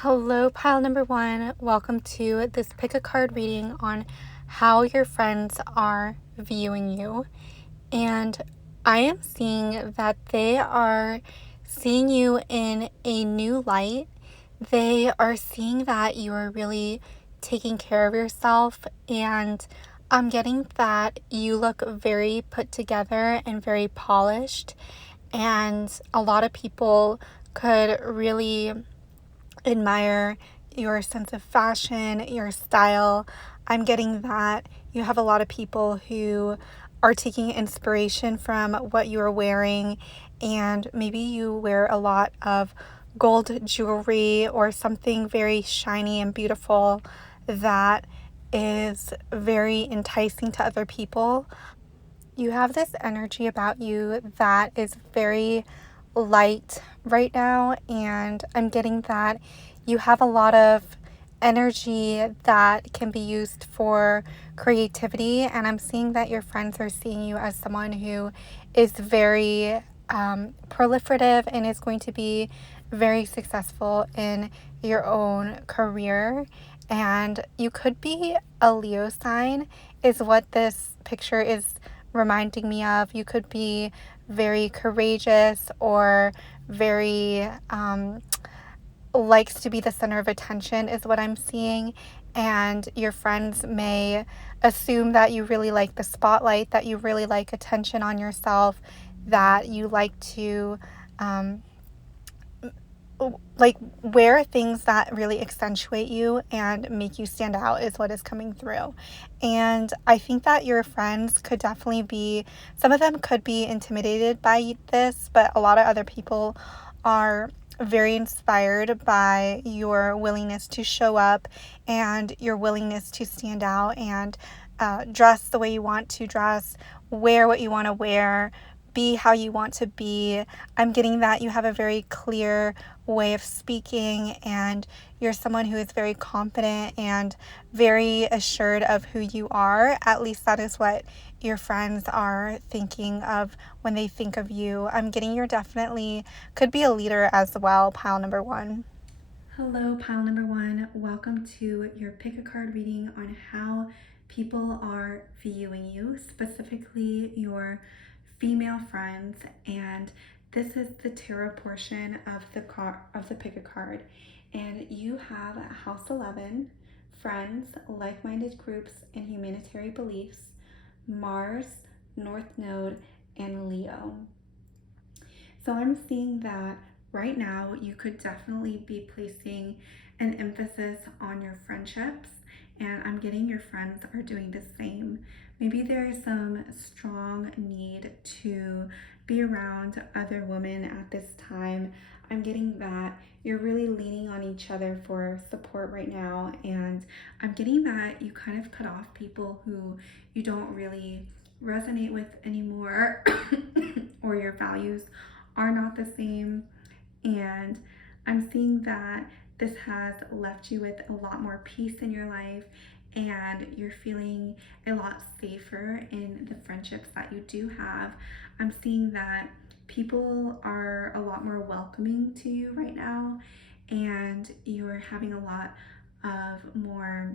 Hello, pile number one. Welcome to this pick a card reading on how your friends are viewing you. And I am seeing that they are seeing you in a new light. They are seeing that you are really taking care of yourself. And I'm getting that you look very put together and very polished. And a lot of people could really admire your sense of fashion, your style. I'm getting that you have a lot of people who are taking inspiration from what you are wearing, and maybe you wear a lot of gold jewelry or something very shiny and beautiful that is very enticing to other people. You have this energy about you that is very light right now, and I'm getting that you have a lot of energy that can be used for creativity, and I'm seeing that your friends are seeing you as someone who is very proliferative and is going to be very successful in your own career. And you could be a Leo sign, is what this picture is reminding me of. You could be very courageous or very likes to be the center of attention, is what I'm seeing. And your friends may assume that you really like the spotlight, that you really like attention on yourself, that you like to wear things that really accentuate you and make you stand out, is what is coming through. And I think that your friends could definitely be, some of them could be intimidated by this, but a lot of other people are very inspired by your willingness to show up and your willingness to stand out and dress the way you want to dress, wear what you want to wear, be how you want to be. I'm getting that you have a very clear way of speaking, and you're someone who is very confident and very assured of who you are. At least that is what your friends are thinking of when they think of you. I'm getting you're definitely could be a leader as well, pile number one. Hello, pile number one. Welcome to your pick a card reading on how people are viewing you, specifically your female friends. And this is the tarot portion of the pick a card. And you have House 11, friends, like-minded groups, and humanitarian beliefs, Mars, North Node, and Leo. So I'm seeing that right now you could definitely be placing an emphasis on your friendships, and I'm getting your friends are doing the same. Maybe there is some strong need to be around other women at this time. I'm getting that you're really leaning on each other for support right now, and I'm getting that you kind of cut off people who you don't really resonate with anymore or your values are not the same. And I'm seeing that this has left you with a lot more peace in your life, and you're feeling a lot safer in the friendships that you do have. I'm seeing that people are a lot more welcoming to you right now, and you're having a lot of more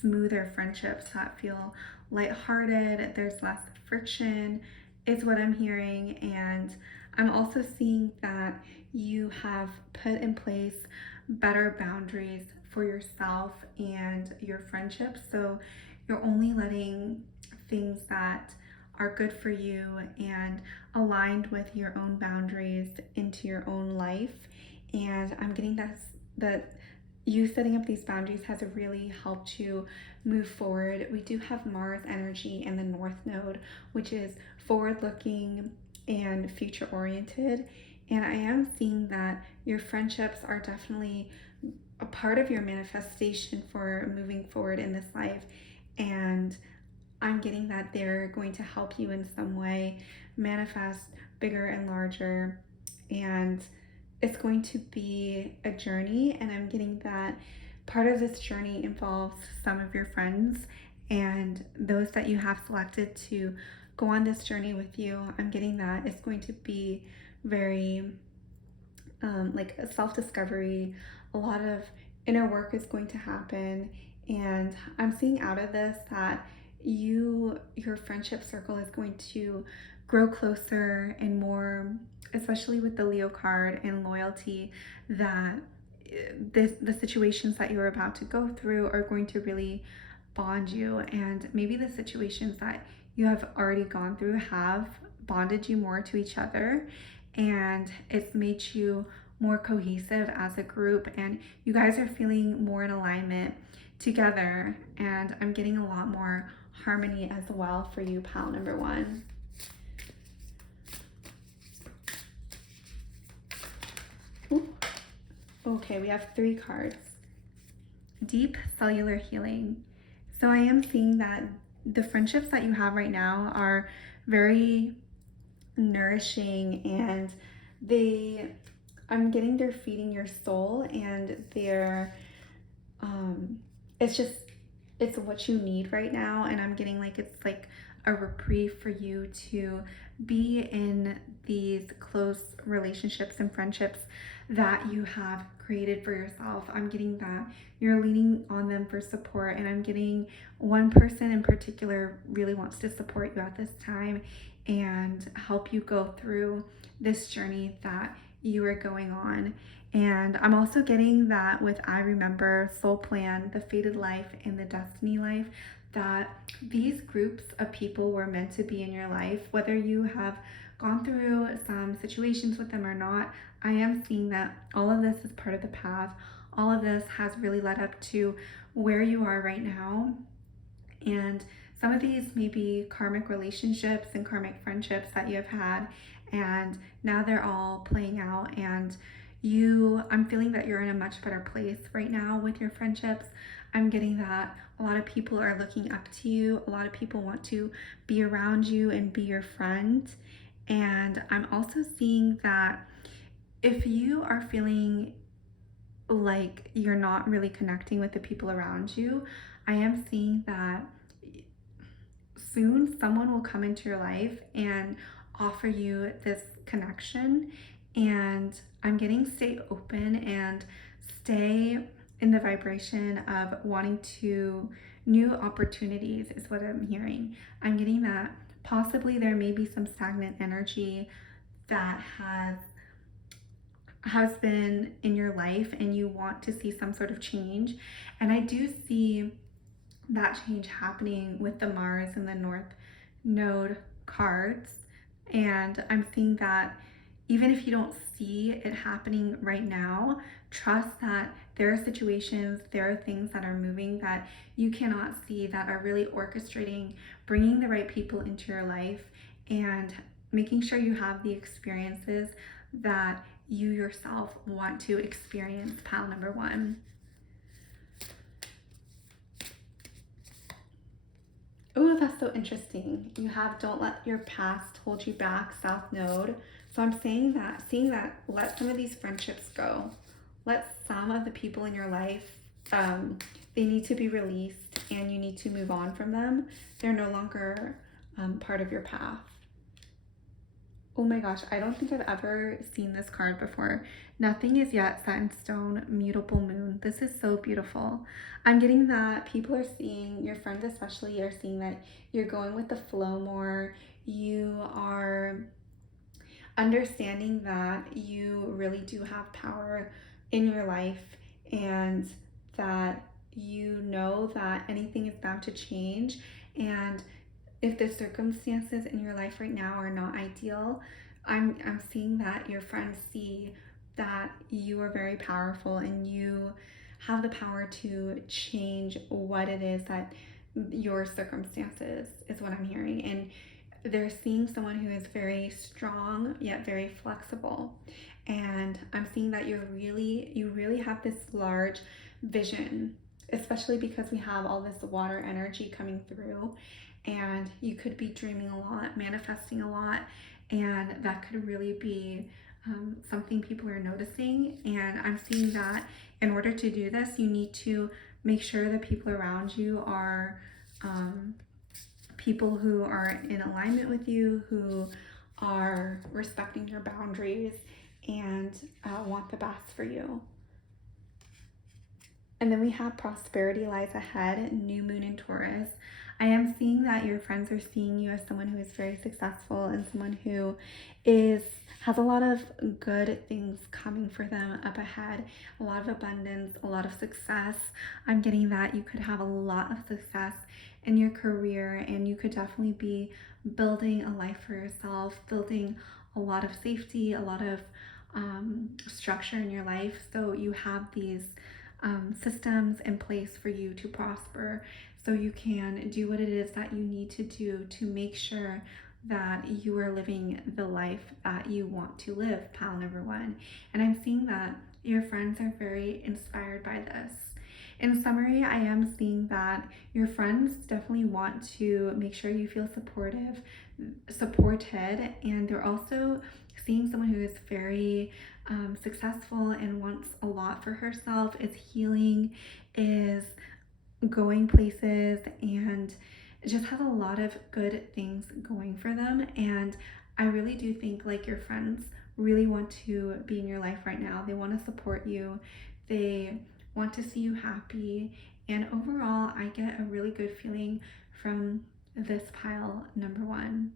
smoother friendships that feel lighthearted. There's less friction, is what I'm hearing. And I'm also seeing that you have put in place better boundaries for yourself and your friendships. So you're only letting things that are good for you and aligned with your own boundaries into your own life. And I'm getting that you setting up these boundaries has really helped you move forward. We do have Mars energy in the North Node, which is forward looking and future oriented. And I am seeing that your friendships are definitely a part of your manifestation for moving forward in this life. And I'm getting that they're going to help you in some way manifest bigger and larger. And it's going to be a journey, and I'm getting that part of this journey involves some of your friends and those that you have selected to go on this journey with you. I'm getting that it's going to be very like a self-discovery, a lot of inner work is going to happen. And I'm seeing out of this that your friendship circle is going to grow closer and more, especially with the Leo card and loyalty, that the situations that you're about to go through are going to really bond you. And maybe the situations that you have already gone through have bonded you more to each other, and it's made you more cohesive as a group, and you guys are feeling more in alignment together. And I'm getting a lot more harmony as well for you, pal number one. Ooh. Okay, we have 3 cards. Deep cellular healing. So I am seeing that the friendships that you have right now are very nourishing, and I'm getting they're feeding your soul, and it's just, it's what you need right now. And I'm getting like it's like a reprieve for you to be in these close relationships and friendships that you have created for yourself. I'm getting that you're leaning on them for support, and I'm getting one person in particular really wants to support you at this time and help you go through this journey that you are going on. And I'm also getting that with I Remember, Soul Plan, the Fated Life, and the Destiny Life, that these groups of people were meant to be in your life, whether you have gone through some situations with them or not. I am seeing that all of this is part of the path. All of this has really led up to where you are right now. And some of these may be karmic relationships and karmic friendships that you have had, and now they're all playing out. And I'm feeling that you're in a much better place right now with your friendships. I'm getting that a lot of people are looking up to you. A lot of people want to be around you and be your friend. And I'm also seeing that if you are feeling like you're not really connecting with the people around you, I am seeing that soon someone will come into your life and offer you this connection. And I'm getting stay open and stay in the vibration of wanting to new opportunities is what I'm hearing. I'm getting that possibly there may be some stagnant energy that has been in your life, and you want to see some sort of change. And I do see that change happening with the Mars and the North Node cards. And I'm seeing that even if you don't see it happening right now, trust that there are situations, there are things that are moving that you cannot see that are really orchestrating, bringing the right people into your life, and making sure you have the experiences that you yourself want to experience, pile number one. Oh, that's so interesting. You have don't let your past hold you back, South Node. So I'm seeing that let some of these friendships go. Let some of the people in your life, they need to be released, and you need to move on from them. They're no longer part of your path. Oh my gosh, I don't think I've ever seen this card before. Nothing is yet set in stone, mutable moon. This is so beautiful. I'm getting that people are seeing, your friends especially, are seeing that you're going with the flow more. You are understanding that you really do have power in your life, and that you know that anything is bound to change. And if the circumstances in your life right now are not ideal, I'm seeing that your friends see that you are very powerful, and you have the power to change what it is that your circumstances is what I'm hearing. And they're seeing someone who is very strong yet very flexible. And I'm seeing that you really have this large vision, especially because we have all this water energy coming through, and you could be dreaming a lot, manifesting a lot, and that could really be something people are noticing. And I'm seeing that in order to do this, you need to make sure the people around you are people who are in alignment with you, who are respecting your boundaries, and want the best for you. And then we have prosperity lies ahead, new moon in Taurus. I am seeing that your friends are seeing you as someone who is very successful and someone who has a lot of good things coming for them up ahead, a lot of abundance, a lot of success. I'm getting that you could have a lot of success in your career, and you could definitely be building a life for yourself, building a lot of safety, a lot of structure in your life. So you have these systems in place for you to prosper, so you can do what it is that you need to do to make sure that you are living the life that you want to live, pal number one. And I'm seeing that your friends are very inspired by this. In summary, I am seeing that your friends definitely want to make sure you feel supported, and they're also seeing someone who is very successful and wants a lot for herself, is healing, is going places, and just has a lot of good things going for them. And I really do think like your friends really want to be in your life right now. They want to support you. They want to see you happy. And overall, I get a really good feeling from this pile number one.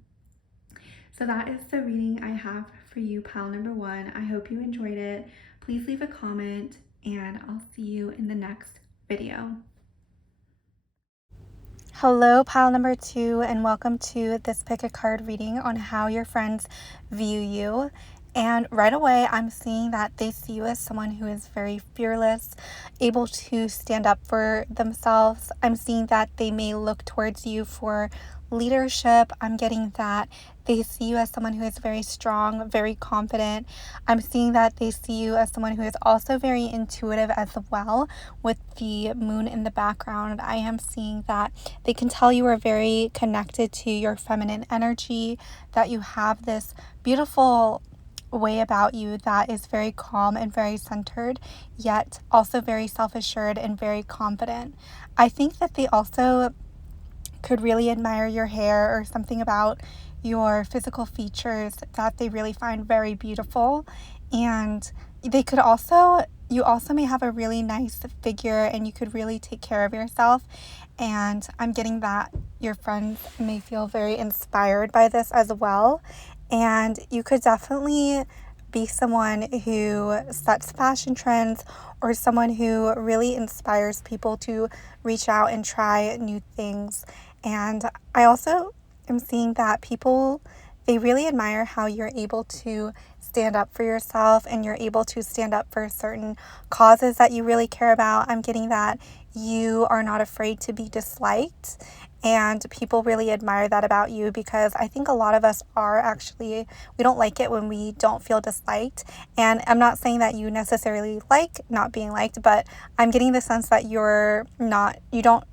So that is the reading I have for you, pile number one. I hope you enjoyed it. Please leave a comment, and I'll see you in the next video. Hello, pile number two, and welcome to this pick a card reading on how your friends view you. And right away, I'm seeing that they see you as someone who is very fearless, able to stand up for themselves. I'm seeing that they may look towards you for leadership. I'm getting that they see you as someone who is very strong, very confident. I'm seeing that they see you as someone who is also very intuitive as well, with the moon in the background. I am seeing that they can tell you are very connected to your feminine energy, that you have this beautiful way about you that is very calm and very centered, yet also very self-assured and very confident. I think that they also could really admire your hair or something about your physical features that they really find very beautiful. And they could also, you also may have a really nice figure, and you could really take care of yourself. And I'm getting that your friends may feel very inspired by this as well. And you could definitely be someone who sets fashion trends, or someone who really inspires people to reach out and try new things. And I also am seeing that people, they really admire how you're able to stand up for yourself, and you're able to stand up for certain causes that you really care about. I'm getting that you are not afraid to be disliked, and people really admire that about you, because I think a lot of us are actually, we don't like it when we don't feel disliked. And I'm not saying that you necessarily like not being liked, but I'm getting the sense that you don't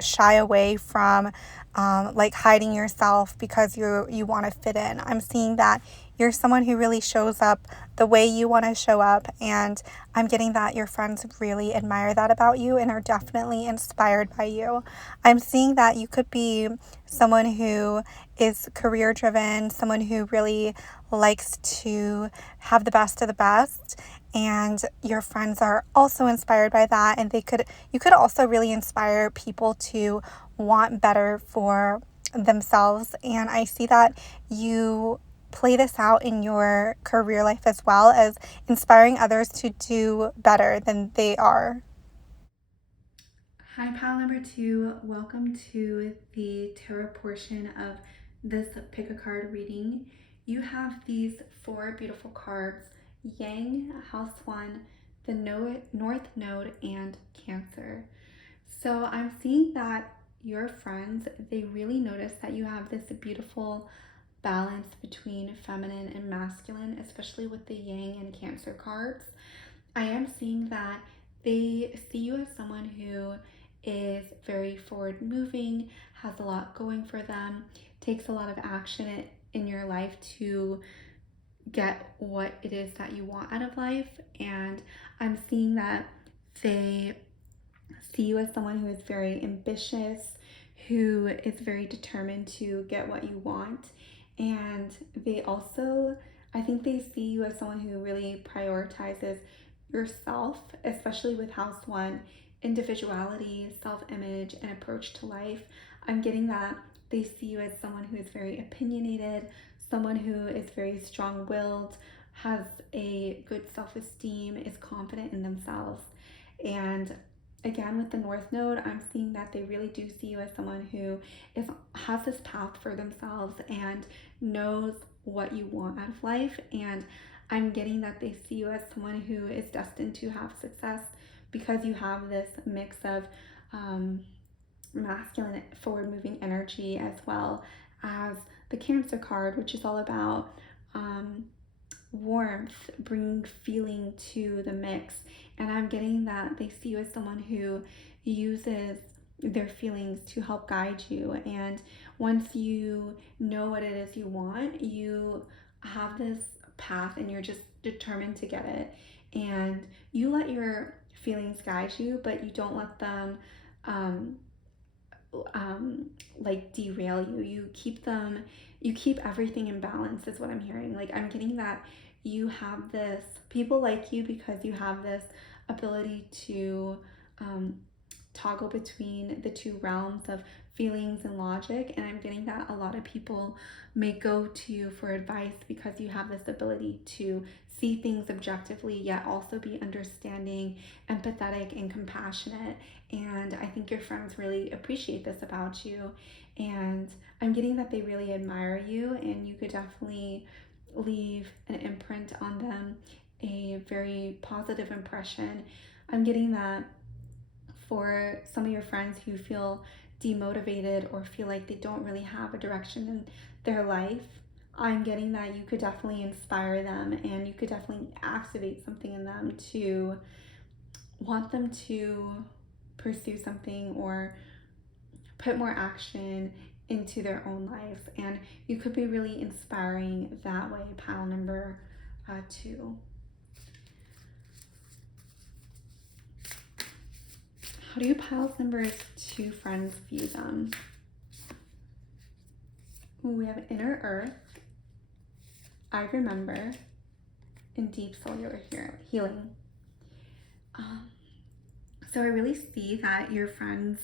shy away from like hiding yourself because you want to fit in. I'm seeing that you're someone who really shows up the way you want to show up, and I'm getting that your friends really admire that about you and are definitely inspired by you. I'm seeing that you could be someone who is career driven, someone who really likes to have the best of the best, and your friends are also inspired by that. And you could also really inspire people to want better for themselves. And I see that you play this out in your career life as well, as inspiring others to do better than they are. Hi, pile number two. Welcome to the tarot portion of this pick a card reading. You have these four beautiful cards: Yang, House 1, the North Node, and Cancer. So I'm seeing that your friends, they really notice that you have this beautiful balance between feminine and masculine, especially with the Yang and Cancer cards. I am seeing that they see you as someone who is very forward moving, has a lot going for them, takes a lot of action in your life to get what it is that you want out of life. And I'm seeing that they see you as someone who is very ambitious, who is very determined to get what you want. And they also, I think they see you as someone who really prioritizes yourself, especially with house one, individuality, self image, and approach to life. I'm getting that they see you as someone who is very opinionated, someone who is very strong willed, has a good self esteem, is confident in themselves. And again, with the North Node, I'm seeing that they really do see you as someone who has this path for themselves and knows what you want out of life. And I'm getting that they see you as someone who is destined to have success because you have this mix of masculine forward moving energy, as well as the Cancer card, which is all about warmth, bringing feeling to the mix. And I'm getting that they see you as someone who uses their feelings to help guide you. And once you know what it is you want, you have this path and you're just determined to get it. And you let your feelings guide you, but you don't let them like derail you. You keep everything in balance, is what I'm hearing. Like, I'm getting that you have this, people like you because you have this ability to toggle between the two realms of feelings and logic. And I'm getting that a lot of people may go to you for advice because you have this ability to see things objectively, yet also be understanding, empathetic, and compassionate. And I think your friends really appreciate this about you. And I'm getting that they really admire you, and you could definitely leave an imprint on them, a very positive impression. I'm getting that for some of your friends who feel demotivated or feel like they don't really have a direction in their life, I'm getting that you could definitely inspire them, and you could definitely activate something in them to want them to pursue something or put more action into their own lives. And you could be really inspiring that way, pile number 2. How do piles number 2 friends view them? We have inner earth, I remember, and deep cellular healing. So I really see that your friends,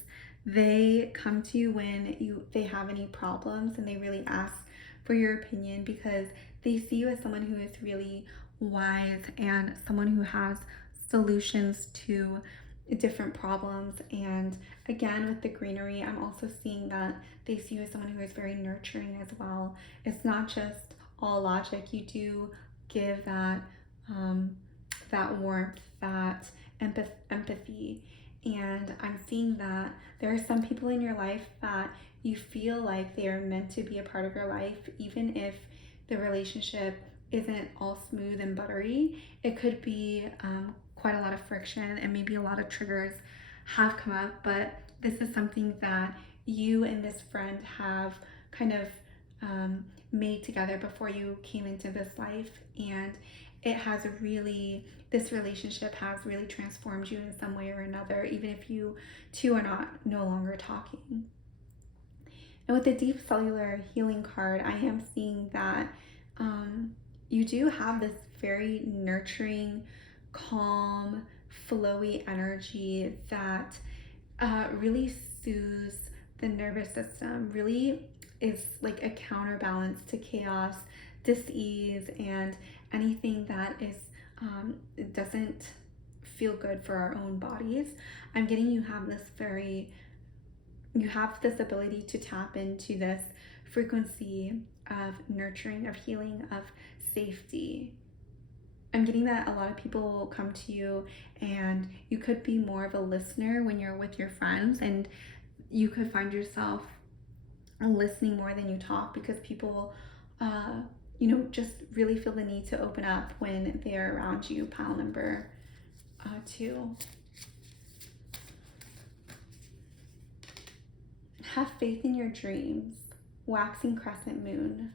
they come to you when they have any problems, and they really ask for your opinion because they see you as someone who is really wise and someone who has solutions to different problems. And again, with the greenery, I'm also seeing that they see you as someone who is very nurturing as well. It's not just all logic. You do give that that warmth, that empathy. And I'm seeing that there are some people in your life that you feel like they are meant to be a part of your life, even if the relationship isn't all smooth and buttery. It could be quite a lot of friction, and maybe a lot of triggers have come up, but this is something that you and this friend have kind of made together before you came into this life. And this relationship has really transformed you in some way or another, even if you two are no longer talking. And with the deep cellular healing card, I am seeing that you do have this very nurturing, calm, flowy energy that really soothes the nervous system, really is like a counterbalance to chaos, dis-ease, and anything that doesn't feel good for our own bodies. I'm getting you have this ability to tap into this frequency of nurturing, of healing, of safety. I'm getting that a lot of people will come to you, and you could be more of a listener when you're with your friends, and you could find yourself listening more than you talk because people just really feel the need to open up when they're around you, pile number 2. Have faith in your dreams, waxing crescent moon.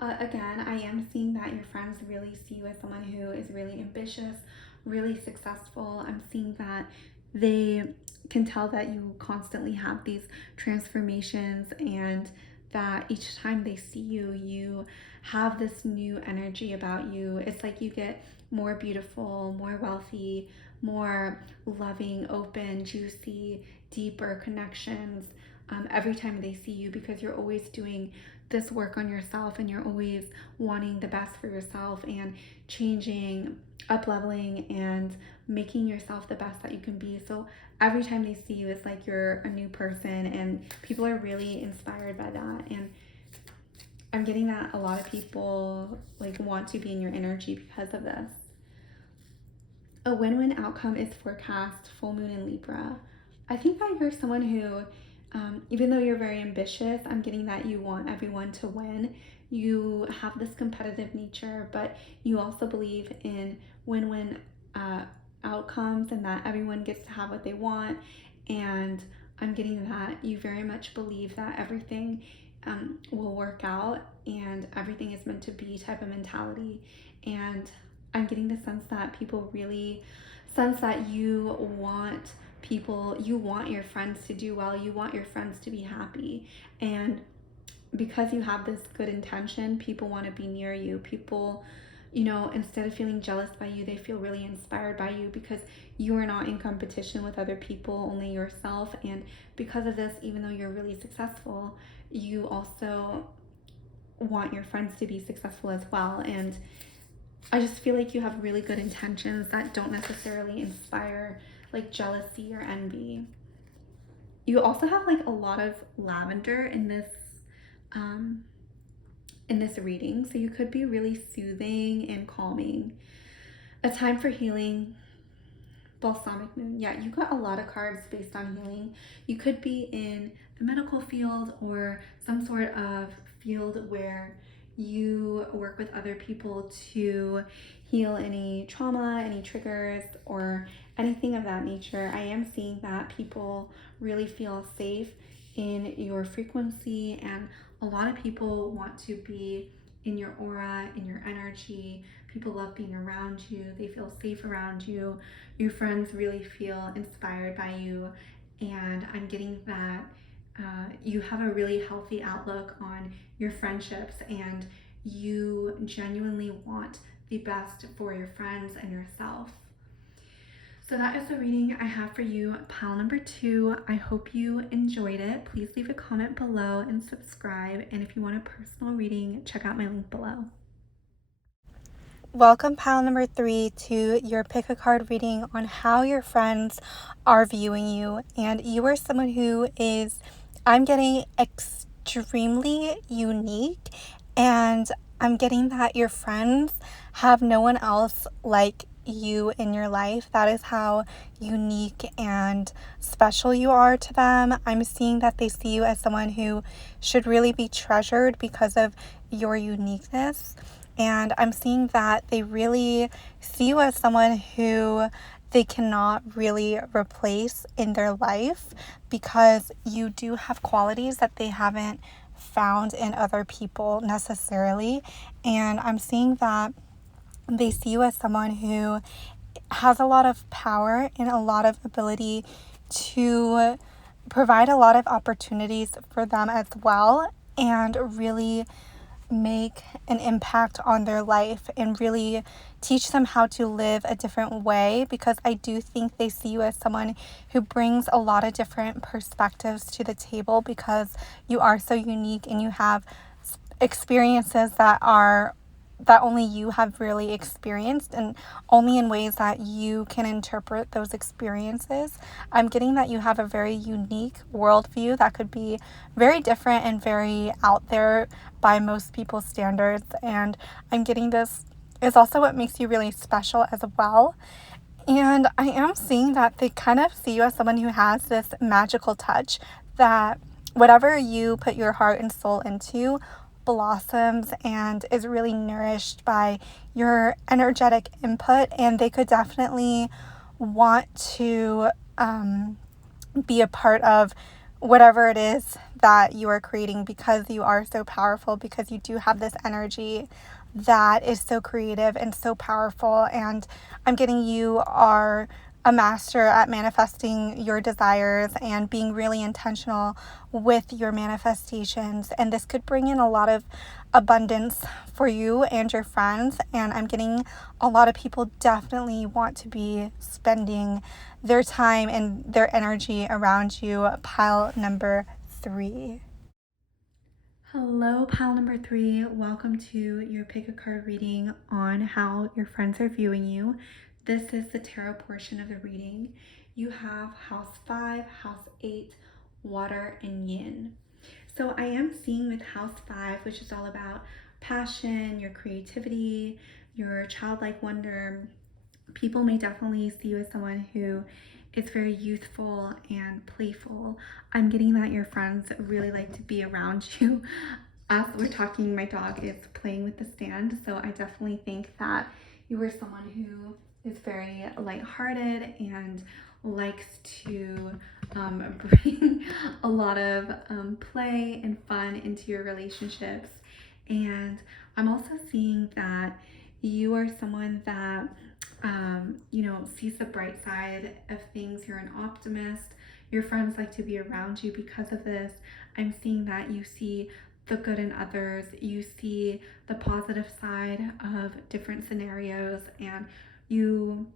Again, I am seeing that your friends really see you as someone who is really ambitious, really successful. I'm seeing that they can tell that you constantly have these transformations, and that each time they see you, you have this new energy about you. It's like you get more beautiful, more wealthy, more loving, open, juicy, deeper connections every time they see you, because you're always doing this work on yourself, and you're always wanting the best for yourself and changing, up leveling, and making yourself the best that you can be. So every time they see you, it's like you're a new person, and people are really inspired by that. And I'm getting that a lot of people like want to be in your energy because of this. A win-win outcome is forecast, full moon in Libra. I think that you're someone who, even though you're very ambitious, I'm getting that you want everyone to win. You have this competitive nature, but you also believe in win-win outcomes, and that everyone gets to have what they want. And I'm getting that you very much believe that everything will work out, and everything is meant to be type of mentality. And I'm getting the sense that people really sense that you want your friends to do well, you want your friends to be happy. And because you have this good intention, people want to be near you. People, instead of feeling jealous by you, they feel really inspired by you, because you are not in competition with other people, only yourself. And because of this, even though you're really successful, you also want your friends to be successful as well. And I just feel like you have really good intentions that don't necessarily inspire like jealousy or envy. You also have like a lot of lavender in this reading, so you could be really soothing and calming. A time for healing, balsamic moon. Yeah, you got a lot of cards based on healing. You could be in the medical field or some sort of field where you work with other people to heal any trauma, any triggers, or anything of that nature. I am seeing that people really feel safe in your frequency, and a lot of people want to be in your aura, in your energy. People love being around you. They feel safe around you. Your friends really feel inspired by you. And I'm getting that you have a really healthy outlook on your friendships, and you genuinely want the best for your friends and yourself. So that is the reading I have for you, pile number 2. I hope you enjoyed it. Please leave a comment below and subscribe. And if you want a personal reading, check out my link below. Welcome, pile number 3, to your pick a card reading on how your friends are viewing you. And you are someone who is, I'm getting, extremely unique. And I'm getting that your friends have no one else like you in your life. That is how unique and special you are to them. I'm seeing that they see you as someone who should really be treasured because of your uniqueness. And I'm seeing that they really see you as someone who they cannot really replace in their life, because you do have qualities that they haven't found in other people necessarily. And I'm seeing that they see you as someone who has a lot of power and a lot of ability to provide a lot of opportunities for them as well, and really make an impact on their life and really teach them how to live a different way, because I do think they see you as someone who brings a lot of different perspectives to the table, because you are so unique and you have experiences that only you have really experienced, and only in ways that you can interpret those experiences. I'm getting that you have a very unique worldview that could be very different and very out there by most people's standards. And I'm getting this is also what makes you really special as well. And I am seeing that they kind of see you as someone who has this magical touch, that whatever you put your heart and soul into blossoms and is really nourished by your energetic input. And they could definitely want to be a part of whatever it is that you are creating, because you are so powerful, because you do have this energy that is so creative and so powerful. And I'm getting you are a master at manifesting your desires and being really intentional with your manifestations. And this could bring in a lot of abundance for you and your friends. And I'm getting a lot of people definitely want to be spending their time and their energy around you. Pile number 3. Hello, pile number 3. Welcome to your pick a card reading on how your friends are viewing you. This is the tarot portion of the reading. You have house 5, house 8, water, and yin. So I am seeing with house 5, which is all about passion, your creativity, your childlike wonder. People may definitely see you as someone who is very youthful and playful. I'm getting that your friends really like to be around you. As we're talking, my dog is playing with the stand, so I definitely think that you are someone who is very lighthearted and likes to bring a lot of play and fun into your relationships. And I'm also seeing that you are someone that sees the bright side of things. You're an optimist. Your friends like to be around you because of this. I'm seeing that you see the good in others. You see the positive side of different scenarios, and you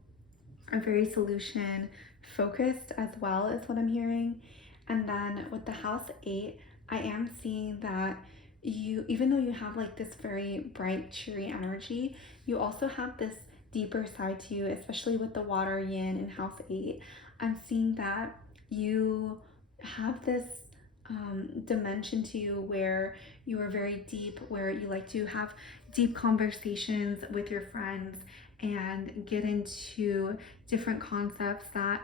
are very solution focused as well, is what I'm hearing. And then with the house 8, I am seeing that you, even though you have like this very bright, cheery energy, you also have this deeper side to you, especially with the water yin in house 8. I'm seeing that you have this dimension to you where you are very deep, where you like to have deep conversations with your friends and get into different concepts that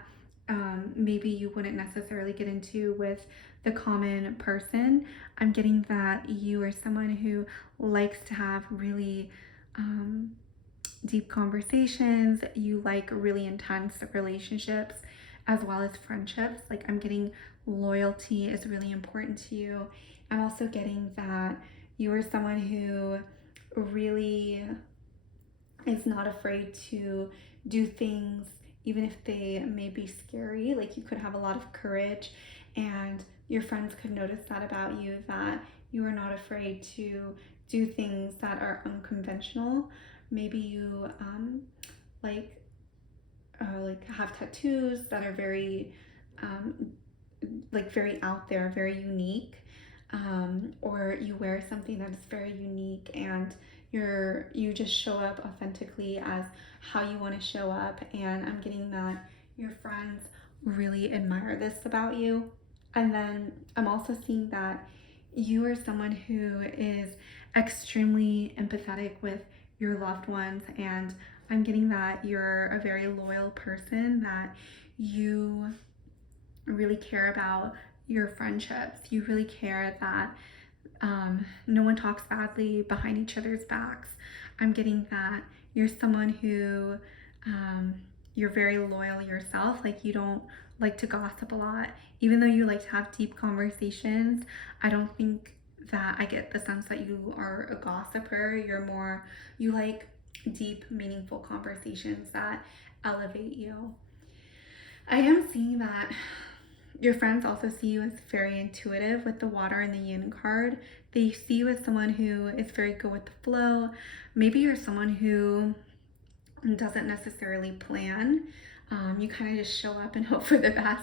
maybe you wouldn't necessarily get into with the common person. I'm getting that you are someone who likes to have really deep conversations. You like really intense relationships as well as friendships. Like, I'm getting loyalty is really important to you. I'm also getting that you are someone who really is not afraid to do things even if they may be scary. Like, you could have a lot of courage, and your friends could notice that about you, that you are not afraid to do things that are unconventional. Maybe you like have tattoos that are very very out there, very unique, or you wear something that is very unique, and you just show up authentically as how you want to show up. And I'm getting that your friends really admire this about you. And then I'm also seeing that you are someone who is extremely empathetic with your loved ones, and I'm getting that you're a very loyal person, that you really care about your friendships. You really care that no one talks badly behind each other's backs. I'm getting that you're someone who you're very loyal yourself. Like, you don't like to gossip a lot. Even though you like to have deep conversations, I don't think that I get the sense that you are a gossiper. You like deep, meaningful conversations that elevate you. I am seeing that your friends also see you as very intuitive with the water and the yin card. They see you as someone who is very good with the flow. Maybe you're someone who doesn't necessarily plan. You kind of just show up and hope for the best.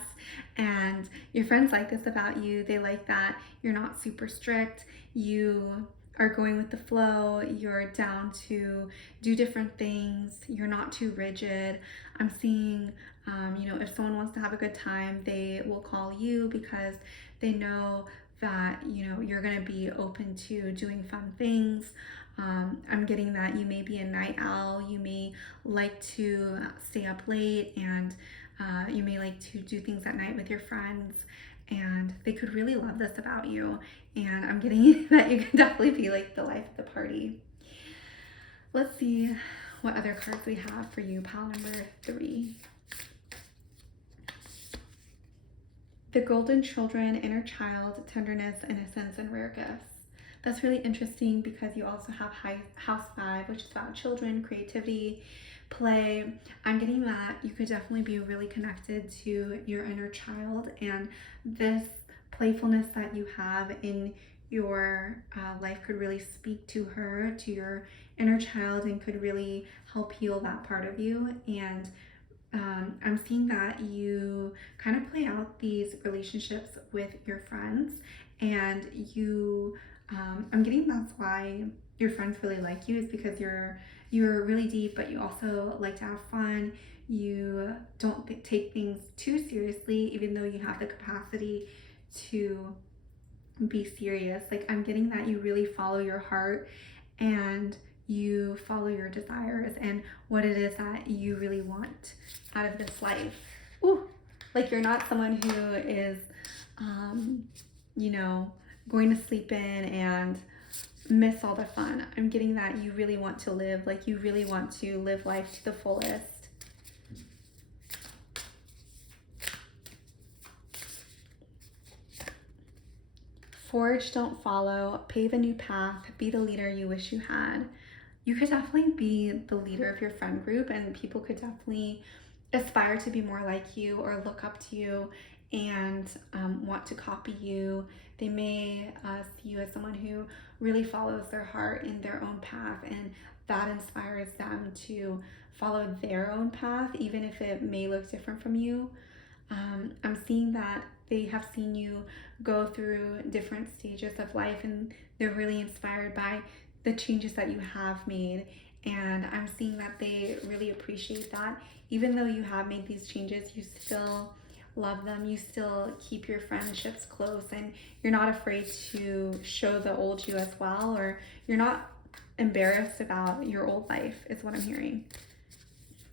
And your friends like this about you. They like that you're not super strict. You are going with the flow. You're down to do different things. You're not too rigid. I'm seeing, if someone wants to have a good time, they will call you because they know that, you're going to be open to doing fun things. I'm getting that you may be a night owl. You may like to stay up late, and you may like to do things at night with your friends, and they could really love this about you. And I'm getting that you can definitely be like the life of the party. Let's see what other cards we have for you, pile number 3. The Golden Children, Inner Child, Tenderness, Innocence, and Rare Gifts. That's really interesting because you also have House 5, which is about children, creativity, play. I'm getting that you could definitely be really connected to your inner child, and this playfulness that you have in your life could really speak to her, to your inner child, and could really help heal that part of you. And I'm seeing that you kind of play out these relationships with your friends, and I'm getting that's why your friends really like you, is because you're really deep, but you also like to have fun. You don't take things too seriously, even though you have the capacity to be serious. Like, I'm getting that you really follow your heart, and you follow your desires and what it is that you really want out of this life. Ooh, like you're not someone who is, you know, going to sleep in and miss all the fun. I'm getting that you really want to live, like you really want to live life to the fullest. Forge, don't follow, pave a new path, be the leader you wish you had. You could definitely be the leader of your friend group, and people could definitely aspire to be more like you or look up to you and want to copy you. They may see you as someone who really follows their heart in their own path, and that inspires them to follow their own path, even if it may look different from you. I'm seeing that they have seen you go through different stages of life, and they're really inspired by the changes that you have made. And I'm seeing that they really appreciate that. Even though you have made these changes, you still love them. You still keep your friendships close, and you're not afraid to show the old you as well, or you're not embarrassed about your old life, is what I'm hearing.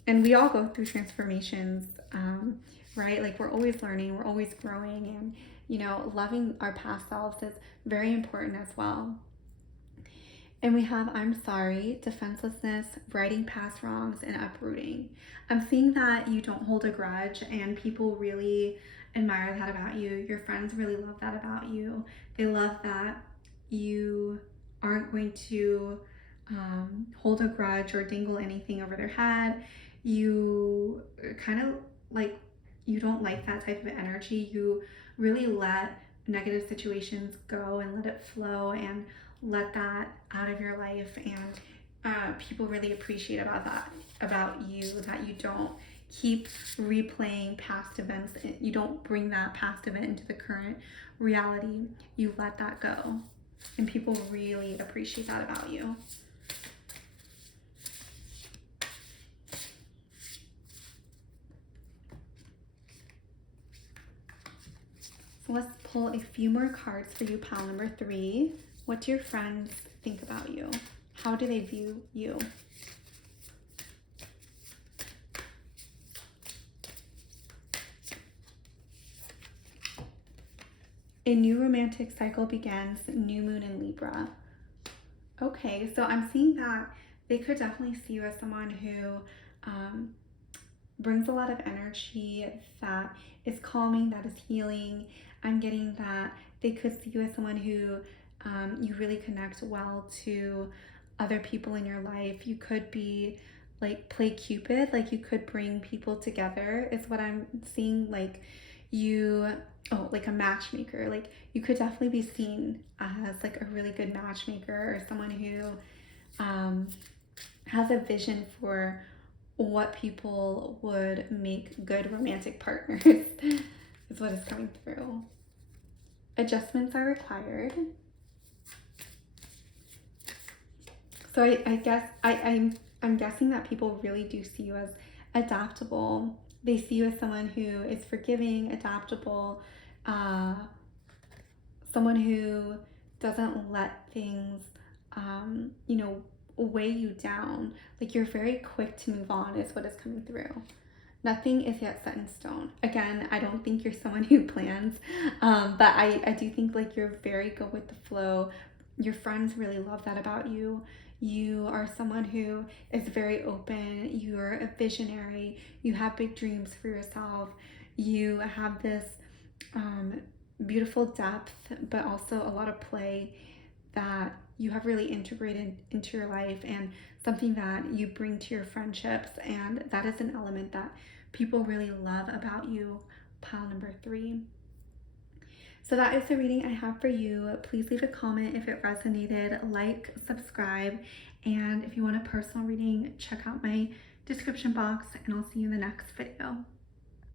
And we all go through transformations, right? Like, we're always learning, we're always growing, and loving our past selves is very important as well. And we have I'm sorry, defenselessness, righting past wrongs, and uprooting. I'm seeing that you don't hold a grudge, and people really admire that about you. Your friends really love that about you. They love that you aren't going to hold a grudge or dangle anything over their head. You kind of like, you don't like that type of energy. You really let negative situations go and let it flow and let that out of your life. And people really appreciate about you, that you don't keep replaying past events. You don't bring that past event into the current reality. You let that go, and people really appreciate that about you. So let's pull a few more cards for you, pile number 3. What do your friends think about you? How do they view you? A new romantic cycle begins, new moon in Libra. Okay, so I'm seeing that they could definitely see you as someone who brings a lot of energy, that is calming, that is healing. I'm getting that they could see you as someone who you really connect well to other people in your life. You could be like play Cupid, like you could bring people together, is what I'm seeing. Like like a matchmaker. Like, you could definitely be seen as like a really good matchmaker, or someone who has a vision for what people would make good romantic partners is what is coming through. Adjustments are required. So I guess I'm guessing that people really do see you as adaptable. They see you as someone who is forgiving, adaptable, someone who doesn't let things, weigh you down. Like, you're very quick to move on, is what is coming through. Nothing is yet set in stone. Again, I don't think you're someone who plans, but I do think like you're very good with the flow. Your friends really love that about you. You are someone who is very open. You're a visionary. You have big dreams for yourself. You have this beautiful depth, but also a lot of play that you have really integrated into your life and something that you bring to your friendships. And that is an element that people really love about you. Pile number 3. So that is the reading I have for you. Please leave a comment if it resonated, like, subscribe, and if you want a personal reading, check out my description box, and I'll see you in the next video.